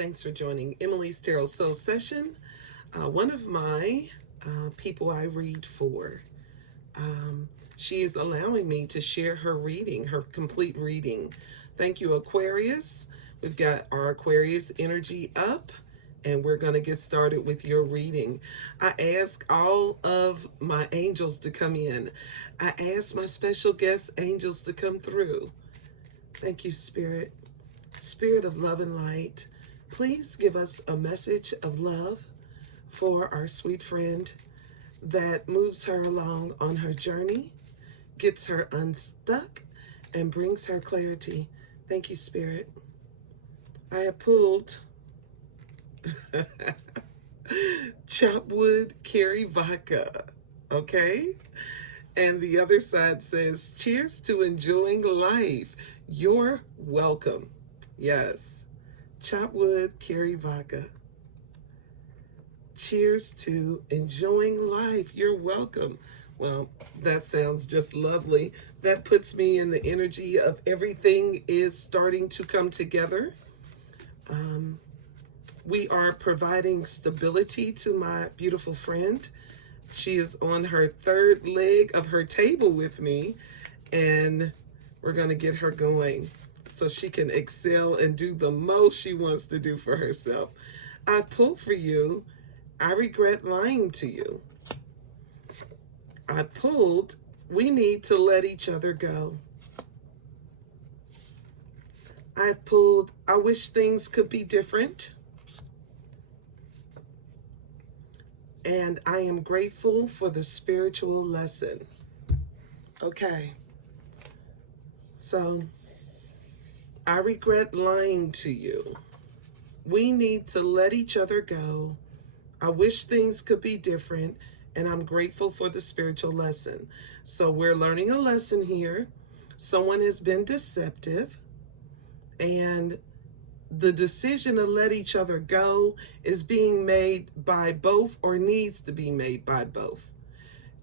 Thanks for joining Emily's Tarot Soul Session. One of my people I read for, she is allowing me to share her reading, her complete reading. Thank you, Aquarius. We've got our Aquarius energy up, and we're going to get started with your reading. I ask all of my angels to come in. I ask my special guest angels to come through. Thank you, Spirit. Spirit of love and light, please give us a message of love for our sweet friend that moves her along on her journey, gets her unstuck, and brings her clarity. Thank you, Spirit. I have pulled Chopwood Carry Vodka, okay? And the other side says, cheers to enjoying life. You're welcome. Yes. Chopwood Carry Vodka. Cheers to enjoying life. You're welcome. Well, that sounds just lovely. That puts me in the energy of everything is starting to come together. We are providing stability to my beautiful friend. She is on her third leg of her table with me, and we're going to get her going so she can excel and do the most she wants to do for herself. I pulled for you, I regret lying to you. I pulled, we need to let each other go. I pulled, I wish things could be different. And I am grateful for the spiritual lesson. Okay. So, I regret lying to you. We need to let each other go. I wish things could be different, and I'm grateful for the spiritual lesson. So we're learning a lesson here. Someone has been deceptive, and the decision to let each other go is being made by both, or needs to be made by both.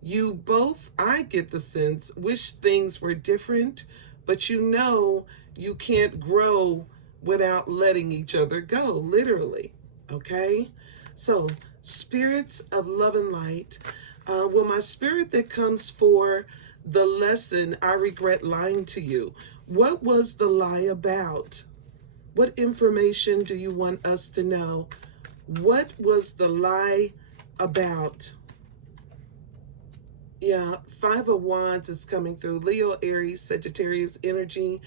You both, I get the sense, wish things were different, but you know you can't grow without letting each other go, literally, okay? So, spirits of love and light, well, my spirit that comes for the lesson, I regret lying to you. What was the lie about? What information do you want us to know? What was the lie about? Yeah, Five of Wands is coming through. Leo, Aries, Sagittarius energy.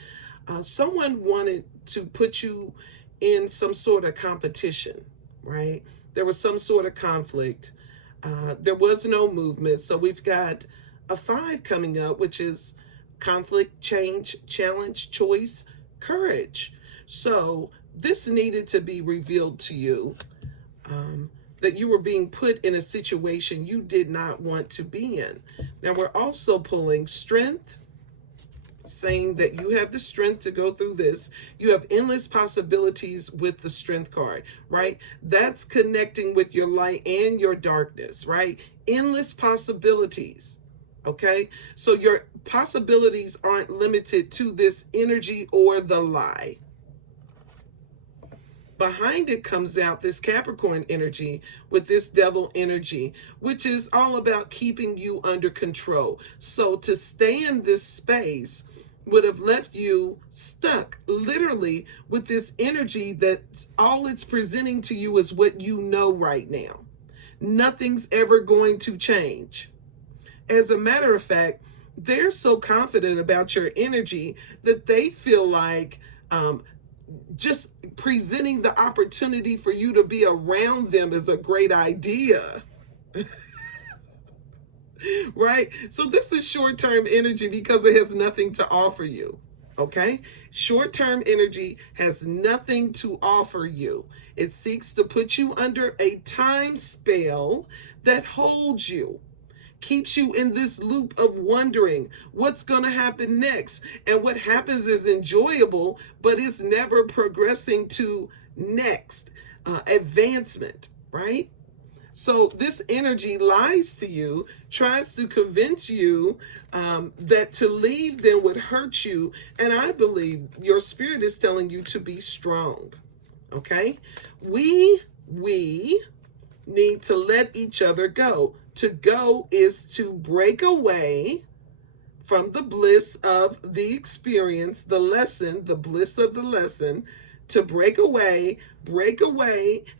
Someone wanted to put you in some sort of competition, right? There was some sort of conflict. There was no movement. So we've got a 5 coming up, which is conflict, change, challenge, choice, courage. So this needed to be revealed to you, that you were being put in a situation you did not want to be in. Now we're also pulling strength, saying that you have the strength to go through this. You have endless possibilities with the strength card, right? That's connecting with your light and your darkness, right? Endless possibilities. Okay, so your possibilities aren't limited to this energy or the lie. Behind it comes out this Capricorn energy with this Devil energy, which is all about keeping you under control. So to stay in this space would have left you stuck, literally, with this energy that all it's presenting to you is what you know right now. Nothing's ever going to change. As a matter of fact, they're so confident about your energy that they feel like just presenting the opportunity for you to be around them is a great idea. Right? So this is short-term energy because it has nothing to offer you. Okay? Short-term energy has nothing to offer you. It seeks to put you under a time spell that holds you, keeps you in this loop of wondering what's going to happen next. And what happens is enjoyable, but it's never progressing to next advancement, right? So this energy lies to you, tries to convince you that to leave them would hurt you. And I believe your spirit is telling you to be strong. Okay? We need to let each other go. To go is to break away from the bliss of the experience, the lesson, the bliss of the lesson, to break away, reattach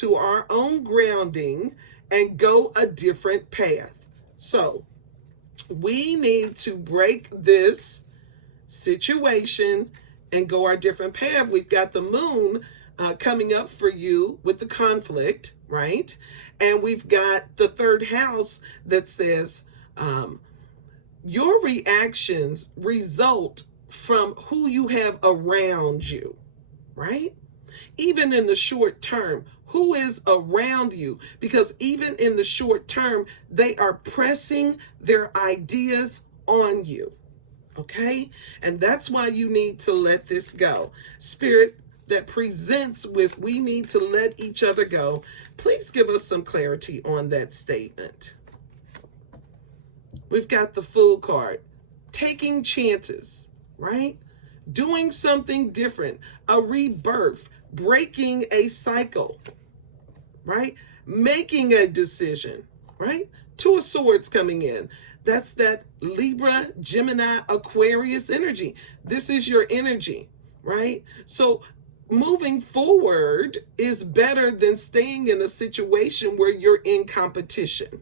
to our own grounding, and go a different path. So we need to break this situation and go our different path. We've got the moon coming up for you with the conflict, right? And we've got the third house that says, your reactions result from who you have around you, right? Even in the short term, who is around you? Because even in the short term, they are pressing their ideas on you, okay? And that's why you need to let this go. Spirit that presents with, we need to let each other go. Please give us some clarity on that statement. We've got the Fool card. Taking chances, right? Doing something different, a rebirth, breaking a cycle, right? Making a decision, right? Two of Swords coming in. That's that Libra, Gemini, Aquarius energy. This is your energy, right? So moving forward is better than staying in a situation where you're in competition.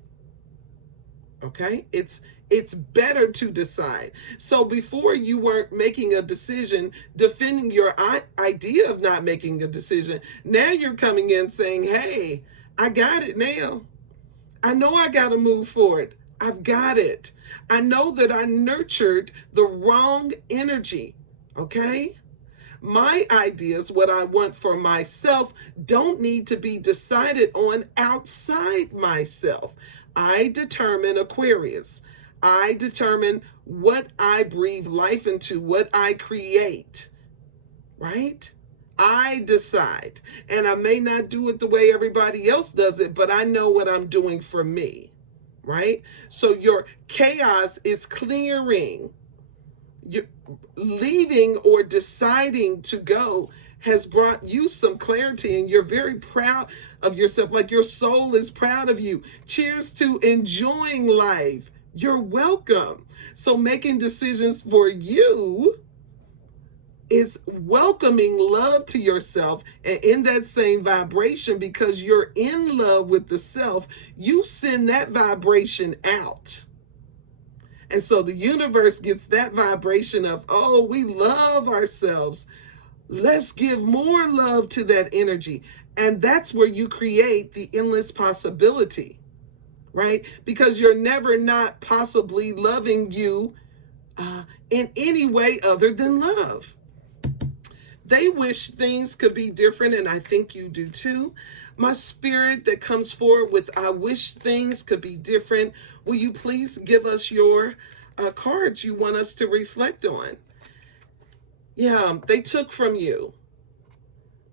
Okay, it's better to decide. So before, you weren't making a decision, defending your idea of not making a decision. Now you're coming in saying, hey, I got it now. I know I got to move forward. I've got it. I know that I nurtured the wrong energy. Okay, my ideas, what I want for myself, don't need to be decided on outside myself. I determine, Aquarius, I determine what I breathe life into, what I create, right? I decide. And I may not do it the way everybody else does it, but I know what I'm doing for me, right? So your chaos is clearing. You're leaving or deciding to go has brought you some clarity, and you're very proud of yourself, like your soul is proud of you. Cheers to enjoying life. You're welcome. So making decisions for you is welcoming love to yourself, and in that same vibration, because you're in love with the self, you send that vibration out. And so the universe gets that vibration of, oh, we love ourselves. Let's give more love to that energy. And that's where you create the endless possibility, right? Because you're never not possibly loving you in any way other than love. They wish things could be different, and I think you do too. My spirit that comes forward with, I wish things could be different. Will you please give us your cards you want us to reflect on? Yeah, they took from you.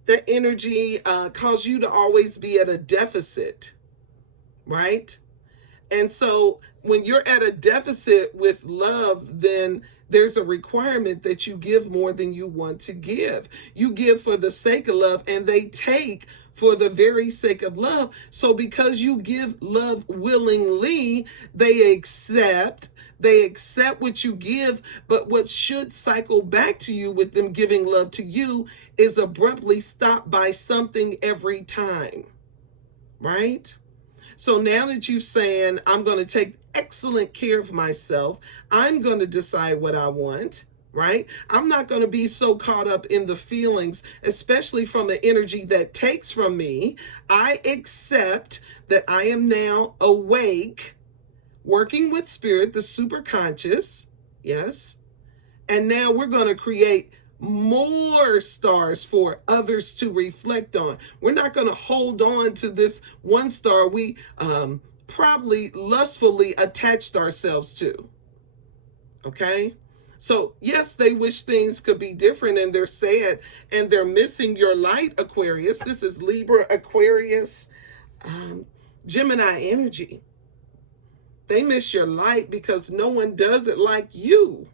That energy caused you to always be at a deficit, right? And so when you're at a deficit with love, then there's a requirement that you give more than you want to give. You give for the sake of love, and they take for the very sake of love. So because you give love willingly, they accept what you give, but what should cycle back to you with them giving love to you is abruptly stopped by something every time, right? So now that you're saying, I'm going to take excellent care of myself, I'm going to decide what I want, right? I'm not going to be so caught up in the feelings, especially from the energy that takes from me. I accept that I am now awake, working with spirit, the superconscious, yes? And now we're going to create more stars for others to reflect on. We're not going to hold on to this one star we probably lustfully attached ourselves to. Okay? So yes, they wish things could be different, and they're sad, and they're missing your light, Aquarius. This is Libra, Aquarius, Gemini energy. They miss your light because no one does it like you.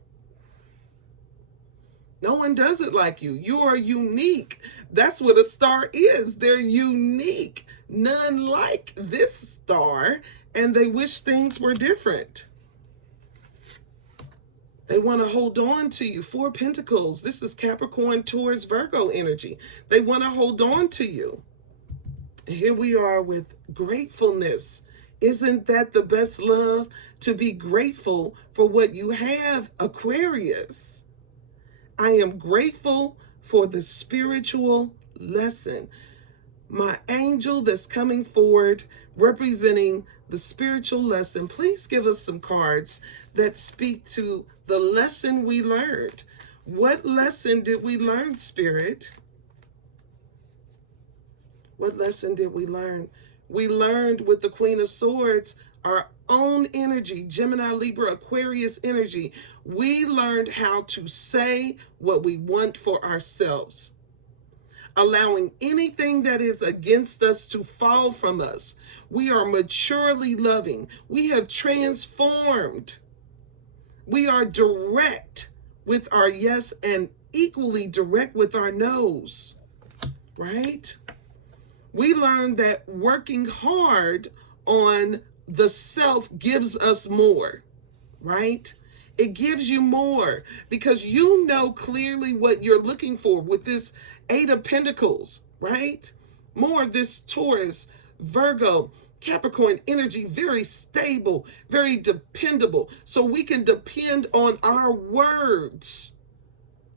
No one does it like you. You are unique. That's what a star is. They're unique. None like this star, and they wish things were different. They want to hold on to you. Four Pentacles. This is Capricorn, Taurus, Virgo energy. They want to hold on to you. Here we are with gratefulness. Isn't that the best love? To be grateful for what you have, Aquarius. I am grateful for the spiritual lesson. My angel that's coming forward representing the spiritual lesson, please give us some cards that speak to the lesson we learned. What lesson did we learn, Spirit? What lesson did we learn? We learned with the Queen of Swords, our own energy, Gemini, Libra, Aquarius energy. We learned how to say what we want for ourselves, allowing anything that is against us to fall from us. We are maturely loving. We have transformed. We are direct with our yes and equally direct with our no's, right? We learned that working hard on the self gives us more, right? It gives you more because you know clearly what you're looking for with this Eight of Pentacles, right? More of this Taurus, Virgo, Capricorn energy, very stable, very dependable. So we can depend on our words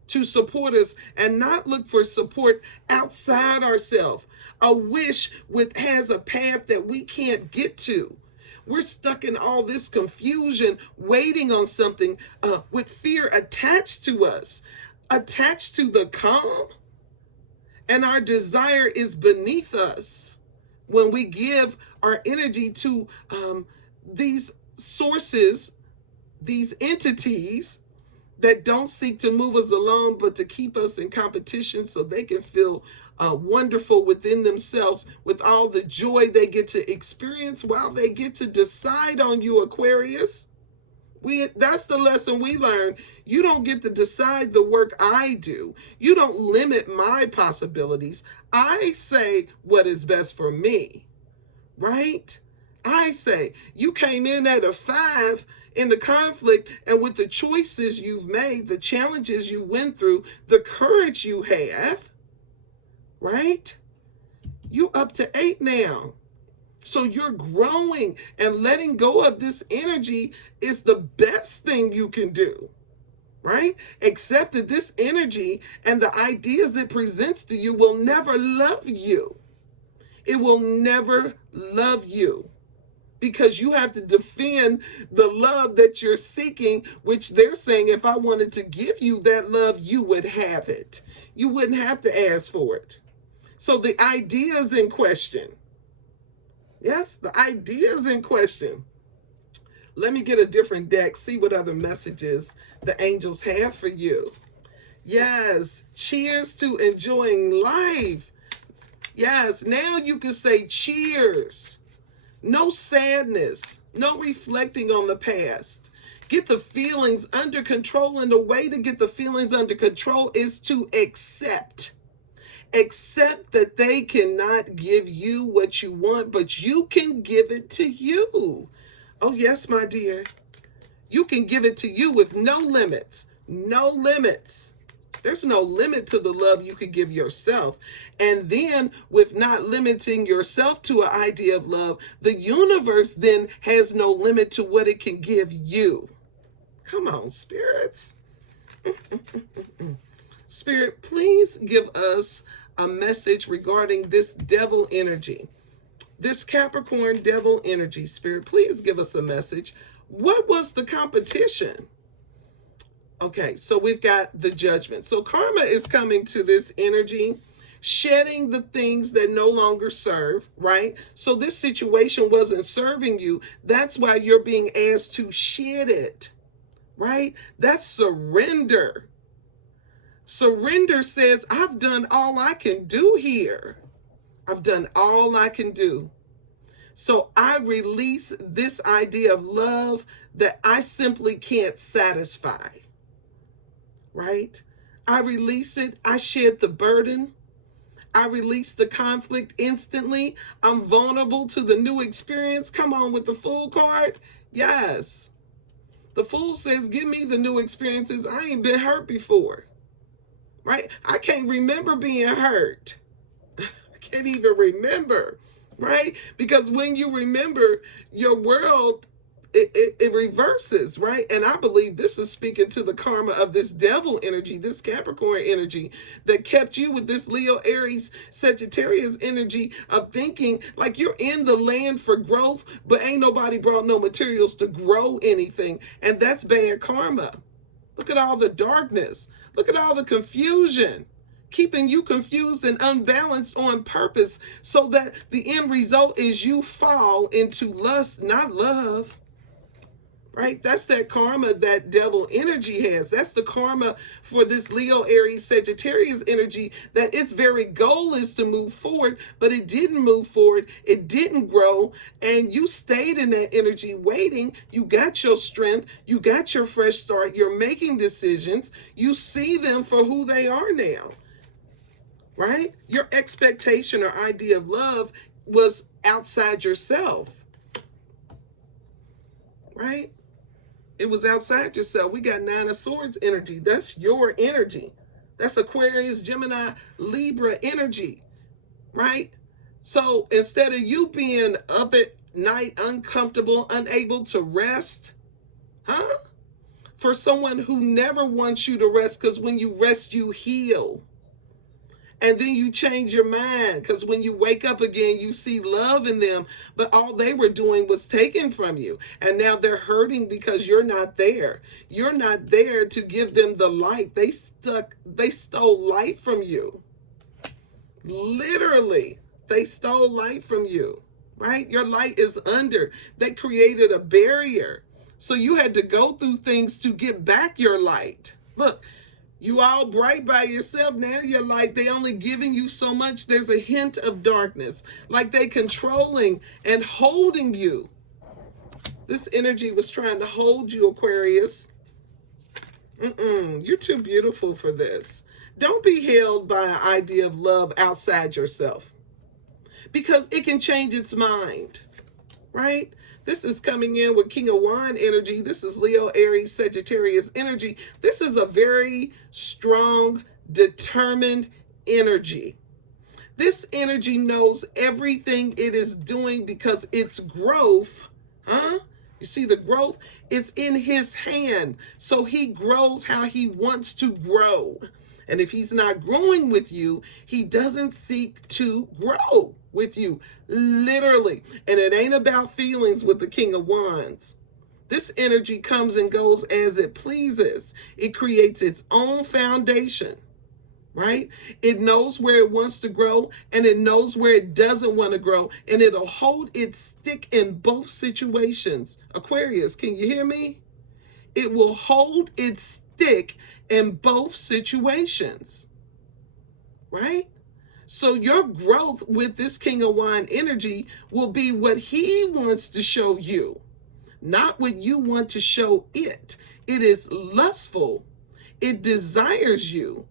to support us and not look for support outside ourselves. A wish has a path that we can't get to. We're stuck in all this confusion, waiting on something with fear attached to us, attached to the calm, and our desire is beneath us. When we give our energy to these sources, these entities that don't seek to move us along, but to keep us in competition so they can feel wonderful within themselves with all the joy they get to experience while they get to decide on you, Aquarius. That's the lesson we learned. You don't get to decide the work I do. You don't limit my possibilities. I say what is best for me, right? I say, you came in at a 5 in the conflict, and with the choices you've made, the challenges you went through, the courage you have, right? You up to 8 now. So you're growing, and letting go of this energy is the best thing you can do, right? Accept that this energy and the ideas it presents to you will never love you. It will never love you because you have to defend the love that you're seeking, which they're saying if I wanted to give you that love, you would have it. You wouldn't have to ask for it. So the ideas in question, yes, the ideas in question. Let me get a different deck, see what other messages the angels have for you. Yes, cheers to enjoying life. Yes, now you can say cheers. No sadness, no reflecting on the past. Get the feelings under control, and the way to get the feelings under control is to accept. Accept that they cannot give you what you want, but you can give it to you. Oh, yes, my dear. You can give it to you with no limits. No limits. There's no limit to the love you could give yourself. And then with not limiting yourself to an idea of love, the universe then has no limit to what it can give you. Come on, spirits. Spirit, please give us a message regarding this devil energy. This Capricorn devil energy, Spirit, please give us a message. What was the competition? Okay, so we've got the judgment. So karma is coming to this energy, shedding the things that no longer serve, right? So this situation wasn't serving you. That's why you're being asked to shed it, right? That's surrender. Surrender says, I've done all I can do here. I've done all I can do. So I release this idea of love that I simply can't satisfy. Right? I release it. I shed the burden. I release the conflict instantly. I'm vulnerable to the new experience. Come on with the Fool card. Yes. The Fool says, give me the new experiences. I ain't been hurt before. Right? I can't remember being hurt. I can't even remember. Right? Because when you remember, your world, it reverses, right? And I believe this is speaking to the karma of this devil energy, this Capricorn energy that kept you with this Leo, Aries, Sagittarius energy of thinking like you're in the land for growth, but ain't nobody brought no materials to grow anything. And that's bad karma. Look at all the darkness. Look at all the confusion, keeping you confused and unbalanced on purpose so that the end result is you fall into lust, not love. Right? That's that karma that devil energy has. That's the karma for this Leo, Aries, Sagittarius energy, that its very goal is to move forward, but it didn't move forward. It didn't grow. And you stayed in that energy waiting. You got your strength. You got your fresh start. You're making decisions. You see them for who they are now. Right? Your expectation or idea of love was outside yourself. Right? It was outside yourself. We got Nine of Swords energy. That's your energy. That's Aquarius, Gemini, Libra energy, right? So instead of you being up at night, uncomfortable, unable to rest, for someone who never wants you to rest, because when you rest, you heal. And then you change your mind, because when you wake up again, you see love in them, but all they were doing was taken from you. And now they're hurting because you're not there. You're not there to give them the light. They stole light from you. Literally, they stole light from you, right? Your light is under. They created a barrier. So you had to go through things to get back your light. Look, you all bright by yourself. Now you're like, they only giving you so much. There's a hint of darkness, like they controlling and holding you. This energy was trying to hold you, Aquarius. You're too beautiful for this. Don't be held by an idea of love outside yourself, because it can change its mind, right? This is coming in with King of Wands energy. This is Leo, Aries, Sagittarius energy. This is a very strong, determined energy. This energy knows everything it is doing because its growth, you see the growth? It's in his hand. So he grows how he wants to grow. And if he's not growing with you, he doesn't seek to grow with you, literally. And it ain't about feelings with the King of Wands. This energy comes and goes as it pleases. It creates its own foundation, right? It knows where it wants to grow, and it knows where it doesn't want to grow, and it'll hold its stick in both situations. Aquarius, can you hear me? It will hold its stick in both situations, right? So your growth with this King of Wands energy will be what he wants to show you, not what you want to show it. It is lustful. It desires you.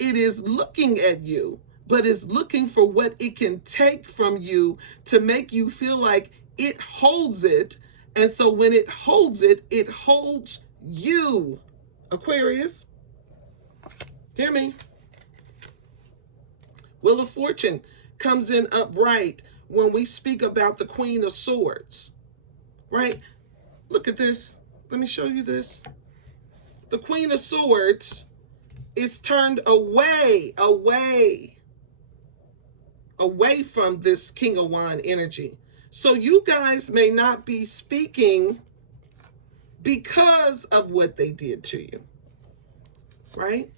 It is looking at you, but is looking for what it can take from you to make you feel like it holds it. And so when it holds it, it holds you. Aquarius, hear me? Wheel of Fortune comes in upright when we speak about the Queen of Swords, right? Look at this. Let me show you this. The Queen of Swords is turned away from this King of Wands energy. So you guys may not be speaking because of what they did to you, right?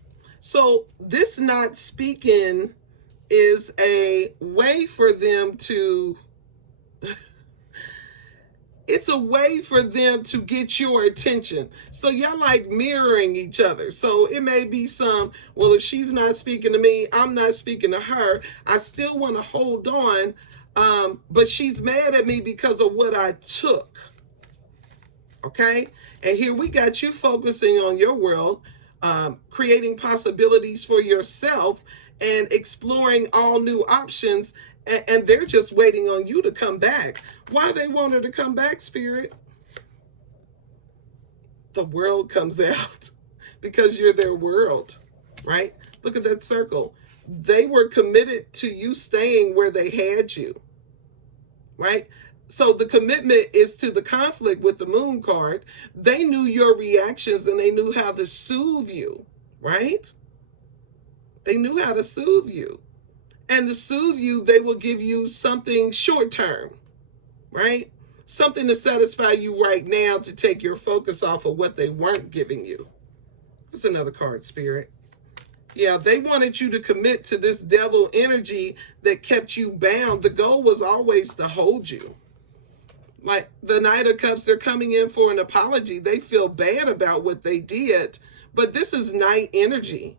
So this not speaking is a way for them to, it's a way for them to get your attention. So y'all like mirroring each other. So it may be some, well, if she's not speaking to me, I'm not speaking to her. I still want to hold on, but she's mad at me because of what I took. Okay? And here we got you focusing on your world. creating possibilities for yourself and exploring all new options. And they're just waiting on you to come back. Why they want her to come back, Spirit? The world comes out because you're their world, right? Look at that circle. They were committed to you staying where they had you, right? So the commitment is to the conflict with the moon card. They knew your reactions and they knew how to soothe you, right? They knew how to soothe you. And to soothe you, they will give you something short term, right? Something to satisfy you right now to take your focus off of what they weren't giving you. It's another card, Spirit. Yeah, they wanted you to commit to this devil energy that kept you bound. The goal was always to hold you. Like the Knight of Cups, they're coming in for an apology. They feel bad about what they did, but this is night energy.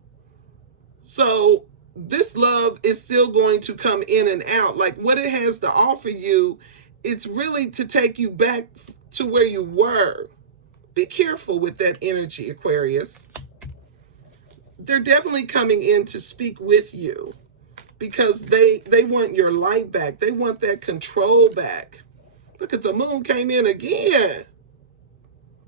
So this love is still going to come in and out. Like what it has to offer you, it's really to take you back to where you were. Be careful with that energy, Aquarius. They're definitely coming in to speak with you because they want your light back. They want that control back. Look at the moon came in again,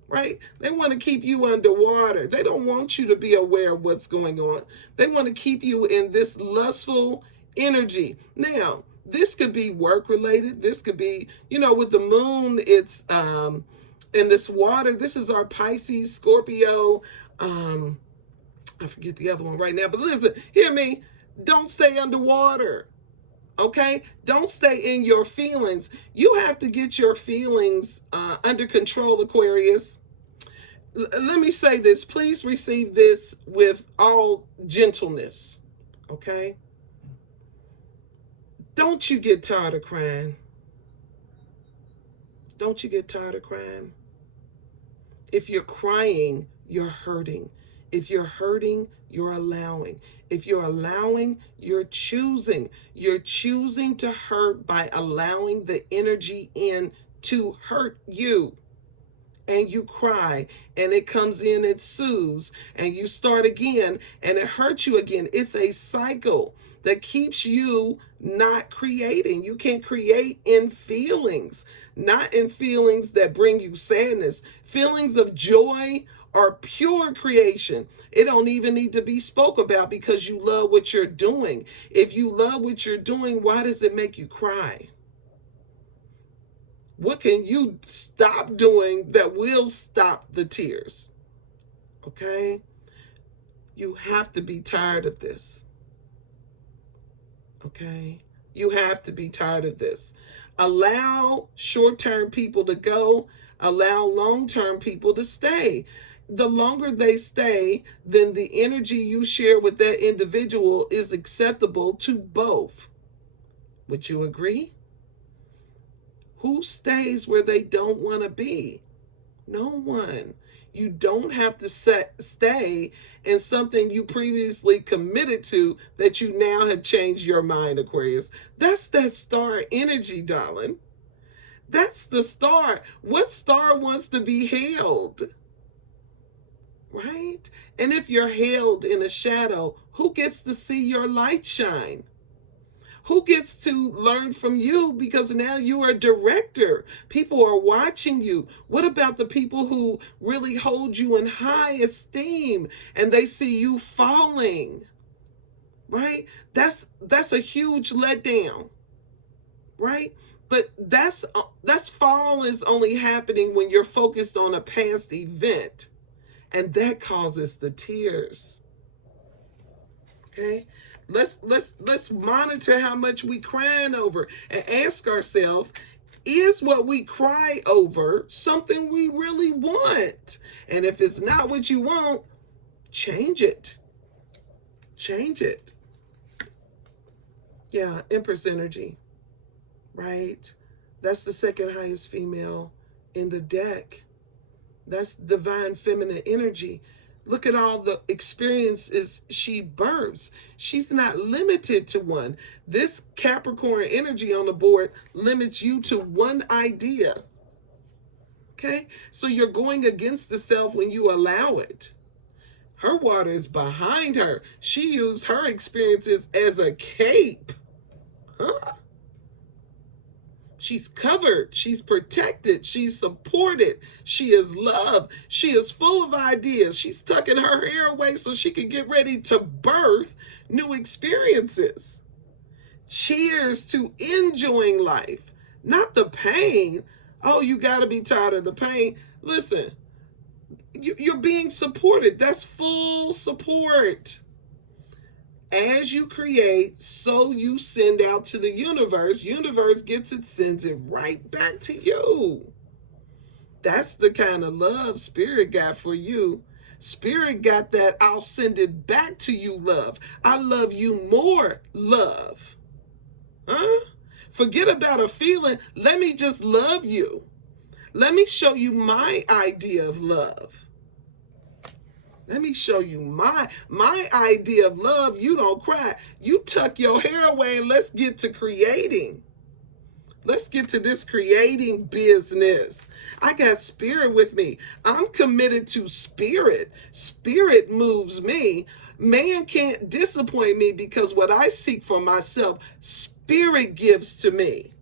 right? They want to keep you underwater. They don't want you to be aware of what's going on. They want to keep you in this lustful energy. Now, this could be work related. This could be, with the moon, it's in this water. This is our Pisces, Scorpio. I forget the other one right now, but listen, hear me. Don't stay underwater. Okay? Don't stay in your feelings. You have to get your feelings under control, Aquarius. Let me say this. Please receive this with all gentleness. Okay? Don't you get tired of crying. Don't you get tired of crying? If you're crying, you're hurting. If you're hurting, you're allowing. If you're allowing, you're choosing. You're choosing to hurt by allowing the energy in to hurt you. And you cry, and it comes in, it soothes, and you start again, and it hurts you again. It's a cycle that keeps you not creating. You can't create in feelings, not in feelings that bring you sadness. Feelings of joy are pure creation. It don't even need to be spoke about because you love what you're doing. If you love what you're doing, why does it make you cry? What can you stop doing that will stop the tears? Okay? You have to be tired of this. Okay? You have to be tired of this. Allow short-term people to go. Allow long-term people to stay. The longer they stay, then the energy you share with that individual is acceptable to both. Would you agree? Who stays where they don't want to be? No one. You don't have to stay in something you previously committed to that you now have changed your mind, Aquarius. That's that star energy, darling. That's the star. What star wants to be held? Right? And if you're held in a shadow, who gets to see your light shine? Who gets to learn from you because now you are a director? People are watching you. What about the people who really hold you in high esteem and they see you falling? Right? That's a huge letdown. Right? But that's fall is only happening when you're focused on a past event. And that causes the tears. Okay? Let's monitor how much we crying over and ask ourselves, is what we cry over something we really want? And if it's not what you want, change it. Change it. Yeah, Empress energy. Right? That's the second highest female in the deck. That's divine feminine energy. Look at all the experiences she births. She's not limited to one. This Capricorn energy on the board limits you to one idea. Okay? So you're going against the self when you allow it. Her water is behind her. She used her experiences as a cape. Huh? She's covered. She's protected. She's supported. She is loved. She is full of ideas. She's tucking her hair away so she can get ready to birth new experiences. Cheers to enjoying life, not the pain. Oh, you got to be tired of the pain. Listen, you're being supported. That's full support. As you create, so you send out to the universe. Universe gets it, sends it right back to you. That's the kind of love Spirit got for you. Spirit got that I'll send it back to you love. I love you more love. Huh? Forget about a feeling. Let me just love you. Let me show you my idea of love. Let me show you my idea of love. You don't cry. You tuck your hair away and let's get to creating. Let's get to this creating business. I got Spirit with me. I'm committed to Spirit. Spirit moves me. Man can't disappoint me because what I seek for myself, Spirit gives to me.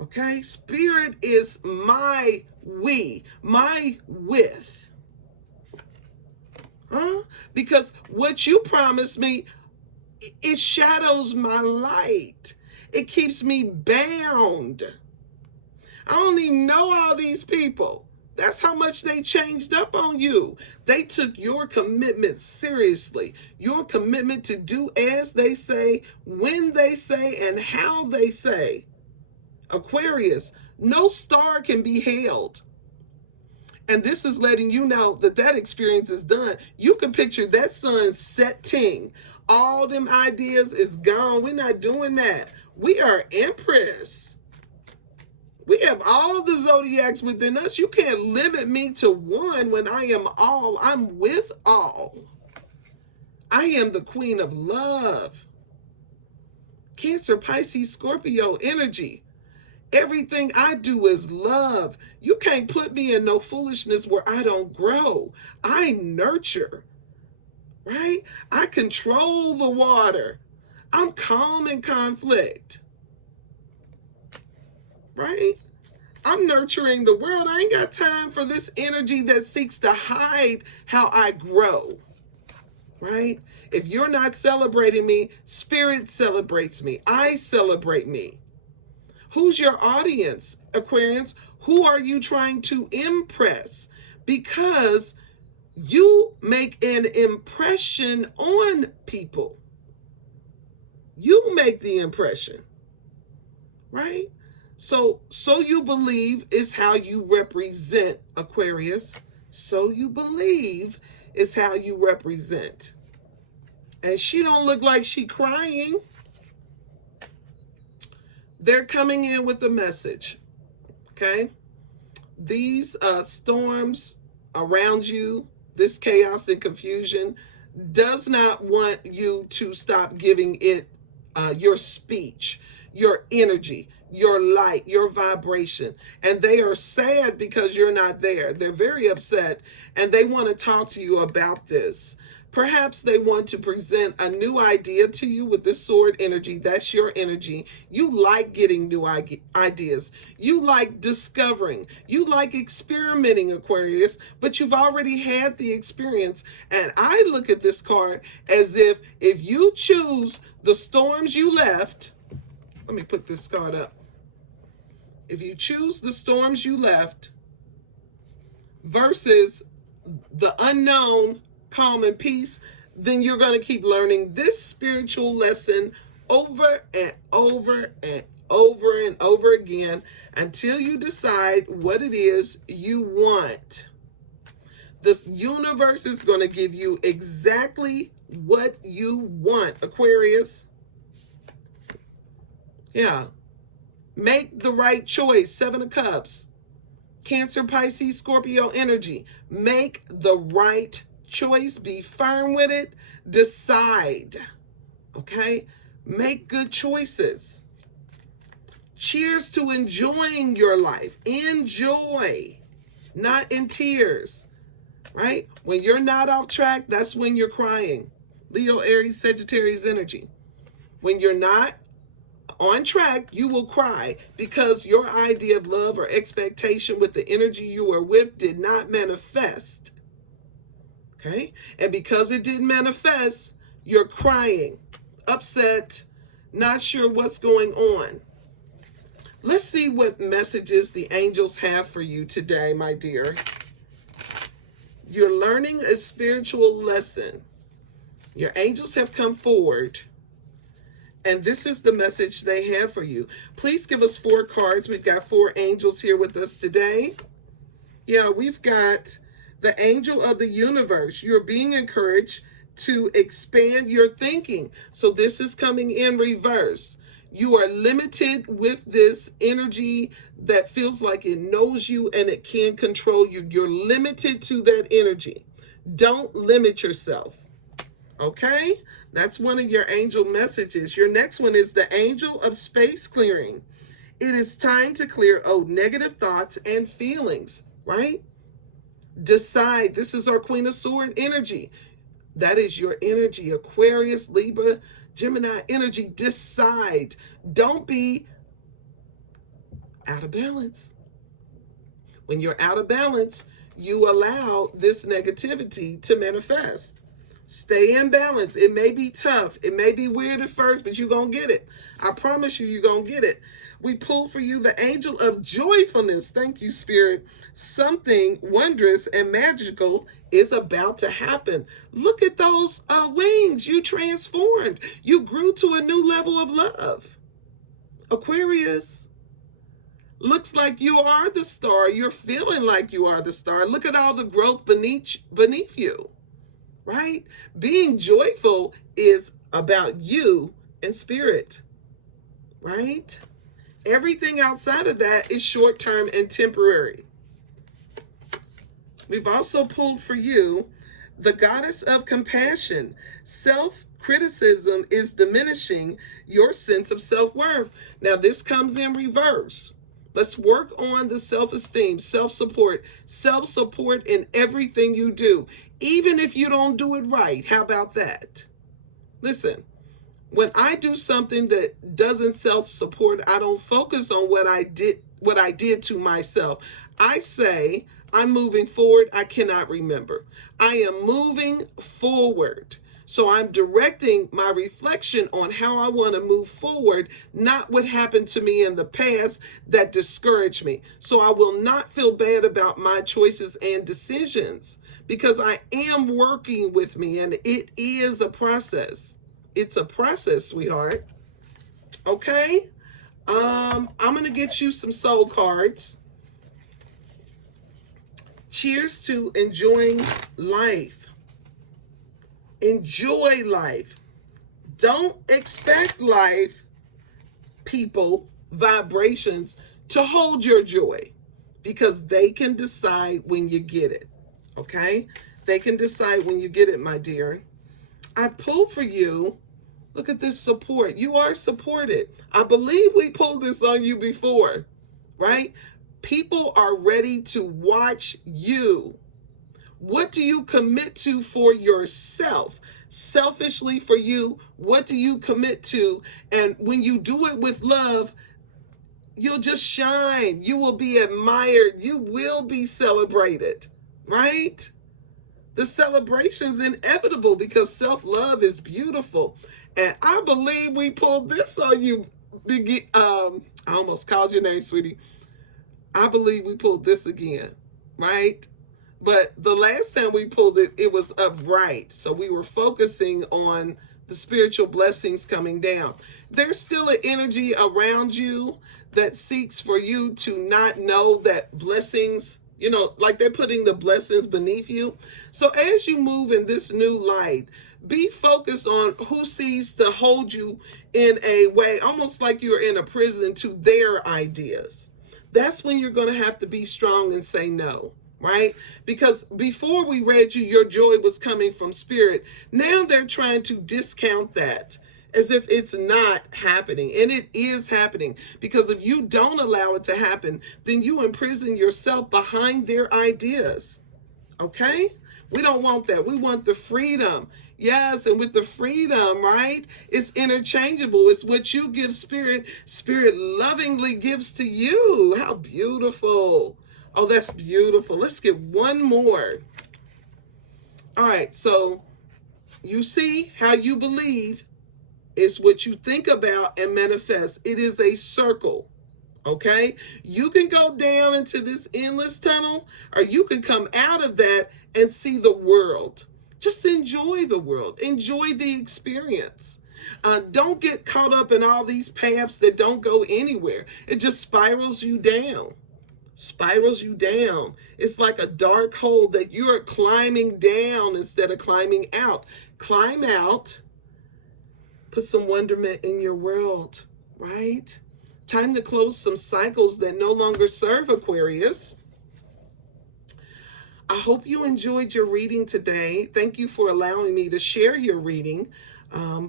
Okay? Spirit is my we, my with. Huh? Because what you promised me, it shadows my light. It keeps me bound. I don't even know all these people. That's how much they changed up on you. They took your commitment seriously. Your commitment to do as they say, when they say, and how they say. Aquarius, no star can be held. And this is letting you know that that experience is done. You can picture that sun setting. All them ideas is gone. We're not doing that. We are Empress. We have all the zodiacs within us. You can't limit me to one when I am all. I'm with all. I am the queen of love. Cancer, Pisces, Scorpio energy. Everything I do is love. You can't put me in no foolishness where I don't grow. I nurture, right? I control the water. I'm calm in conflict, right? I'm nurturing the world. I ain't got time for this energy that seeks to hide how I grow, right? If you're not celebrating me, Spirit celebrates me. I celebrate me. Who's your audience, Aquarians? Who are you trying to impress? Because you make an impression on people. You make the impression, right? So you believe is how you represent, Aquarius. So you believe is how you represent. And she don't look like she crying. They're coming in with a message, okay? These storms around you, this chaos and confusion, does not want you to stop giving it your speech, your energy, your light, your vibration. And they are sad because you're not there. They're very upset, and they want to talk to you about this. Perhaps they want to present a new idea to you with this sword energy. That's your energy. You like getting new ideas. You like discovering. You like experimenting, Aquarius, but you've already had the experience. And I look at this card as if you choose the storms you left, let me put this card up. If you choose the storms you left versus the unknown, calm and peace, then you're going to keep learning this spiritual lesson over and over and over and over again until you decide what it is you want. This universe is going to give you exactly what you want, Aquarius. Yeah. Make the right choice. 7 of Cups. Cancer, Pisces, Scorpio energy. Make the right choice. Be firm with it. Decide. Okay? Make good choices. Cheers to enjoying your life. Enjoy. Not in tears. right? When you're not off track, that's when you're crying. Leo, Aries, Sagittarius energy. When you're not on track, you will cry because your idea of love or expectation with the energy you were with did not manifest. Okay? And because it didn't manifest, you're crying, upset, not sure what's going on. Let's see what messages the angels have for you today, my dear. You're learning a spiritual lesson. Your angels have come forward, and this is the message they have for you. Please give us 4 cards. We've got 4 angels here with us today. Yeah, we've got the angel of the universe. You're being encouraged to expand your thinking. So this is coming in reverse. You are limited with this energy that feels like it knows you and it can control you. You're limited to that energy. Don't limit yourself. Okay? That's one of your angel messages. Your next one is the angel of space clearing. It is time to clear old negative thoughts and feelings, right? Decide. This is our Queen of Swords energy. That is your energy. Aquarius, Libra, Gemini energy. Decide. Don't be out of balance. When you're out of balance, you allow this negativity to manifest. Stay in balance. It may be tough. It may be weird at first, but you're going to get it. I promise you're going to get it. We pull for you the angel of joyfulness. Thank you, Spirit. Something wondrous and magical is about to happen. Look at those wings. You transformed. You grew to a new level of love. Aquarius. Looks like you are the star. You're feeling like you are the star. Look at all the growth beneath you. Right? Being joyful is about you and spirit. Right? Everything outside of that is short-term and temporary. We've also pulled for you the goddess of compassion. Self-criticism is diminishing your sense of self-worth. Now, this comes in reverse. Let's work on the self-esteem, self-support in everything you do. Even if you don't do it right, how about that? Listen, when I do something that doesn't self-support, I don't focus on what I did to myself. I say, I'm moving forward. I cannot remember. I am moving forward. So I'm directing my reflection on how I want to move forward, not what happened to me in the past that discouraged me. So I will not feel bad about my choices and decisions because I am working with me, and it is a process. It's a process, sweetheart. Okay? I'm going to get you some soul cards. Cheers to enjoying life. Enjoy life. Don't expect life, people, vibrations to hold your joy, because they can decide when you get it. Okay? They can decide when you get it, my dear. I pulled for you. Look at this support. You are supported. I believe we pulled this on you before, right? People are ready to watch you. What do you commit to for yourself? Selfishly for you, what do you commit to? And when you do it with love, you'll just shine. You will be admired. You will be celebrated, right? The celebration's inevitable because self-love is beautiful. And I believe we pulled this on you. I almost called your name, sweetie. I believe we pulled this again, right? But the last time we pulled it, it was upright. So we were focusing on the spiritual blessings coming down. There's still an energy around you that seeks for you to not know that blessings, you know, like they're putting the blessings beneath you. So as you move in this new light, be focused on who sees to hold you in a way, almost like you're in a prison to their ideas. That's when you're going to have to be strong and say no. Right? Because before we read you, your joy was coming from spirit. Now they're trying to discount that as if it's not happening. And it is happening. Because if you don't allow it to happen, then you imprison yourself behind their ideas. Okay? We don't want that. We want the freedom. Yes, and with the freedom, right? It's interchangeable. It's what you give Spirit. Spirit lovingly gives to you. How beautiful. Oh, that's beautiful. Let's get one more. All right, so you see how you believe is what you think about and manifest. It is a circle. Okay? You can go down into this endless tunnel, or you can come out of that and see the world. Just enjoy the world, enjoy the experience. Don't get caught up in all these paths that don't go anywhere. It just spirals you down. Spirals you down. It's like a dark hole that you're climbing down instead of climbing out. Climb out, put some wonderment in your world, right? Time to close some cycles that no longer serve, Aquarius. I hope you enjoyed your reading today. Thank you for allowing me to share your reading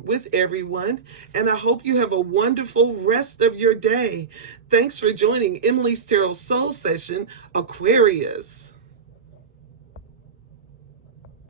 with everyone. And I hope you have a wonderful rest of your day. Thanks for joining Emily's Tarot Soul Session, Aquarius.